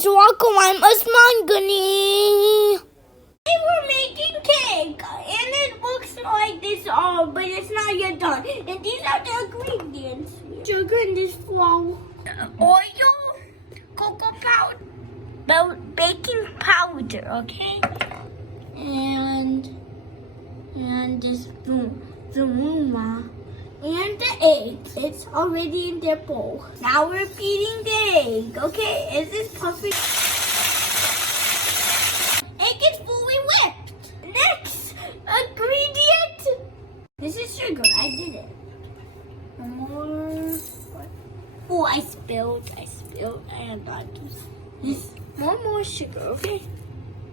welcome, I'm Usmangani. Hey, we're making cake, and it looks like this all, but it's not yet done. And these are the ingredients: sugar in this flour, oil, cocoa powder, baking powder, okay, and this zumuma. And the egg, it's already in their bowl. Now we're beating the egg, okay? Is this perfect? Egg is fully whipped. Next ingredient. This is sugar, I did it. One more. Oh, I spilled. I am not doing this. One more sugar, okay?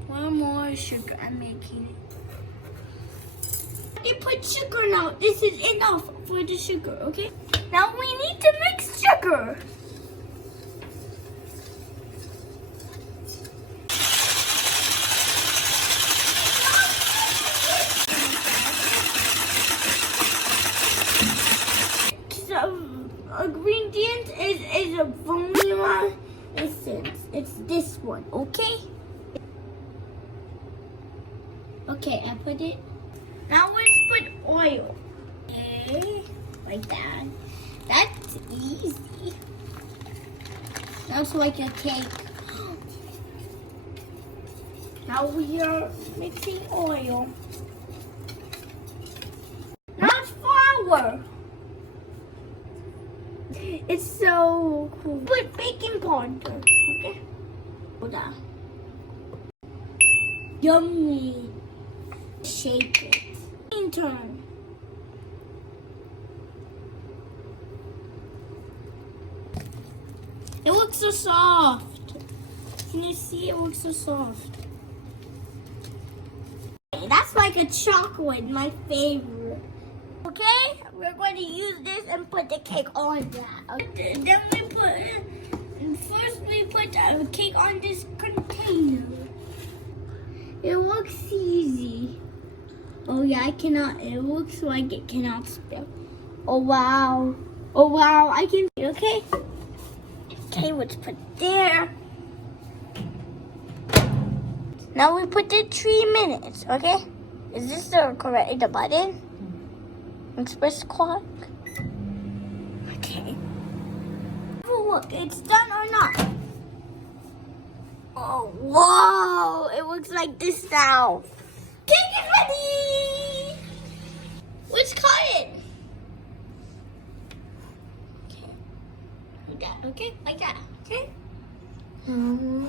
One more sugar, I'm making it. They put sugar now. This is enough for the sugar, okay? Now we need to mix sugar. Some ingredient is a vanilla essence. It's this one, okay? Okay, I put it. Now let's put oil. Okay, like that. That's easy. That's like a cake. Now we are mixing oil. Now it's flour. It's so cool. Put baking powder. Okay. Hold on. Yummy. Shake it. Turn. It looks so soft. Can you see? It looks so soft. That's like a chocolate, my favorite. Okay, we're going to use this and put the cake on that. Then first we put the cake on this container. It looks easy. Oh yeah, I cannot, it looks like it cannot spill. Oh wow, I can see, okay? Okay, let's put it there. Now we put it 3 minutes, okay? Is this the correct button? Let's press clock. Okay. Oh look, it's done or not? Oh, whoa, it looks like this now. Cake is ready! Let's cut it. Okay. Like that, okay? Like that, okay? I'm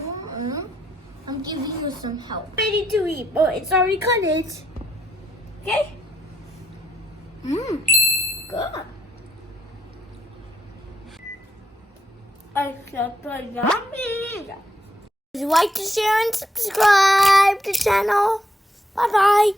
giving you some help. Ready to eat, but it's already cut it. Okay? Good. It's so yummy. Like to share and subscribe to the channel. Bye-bye.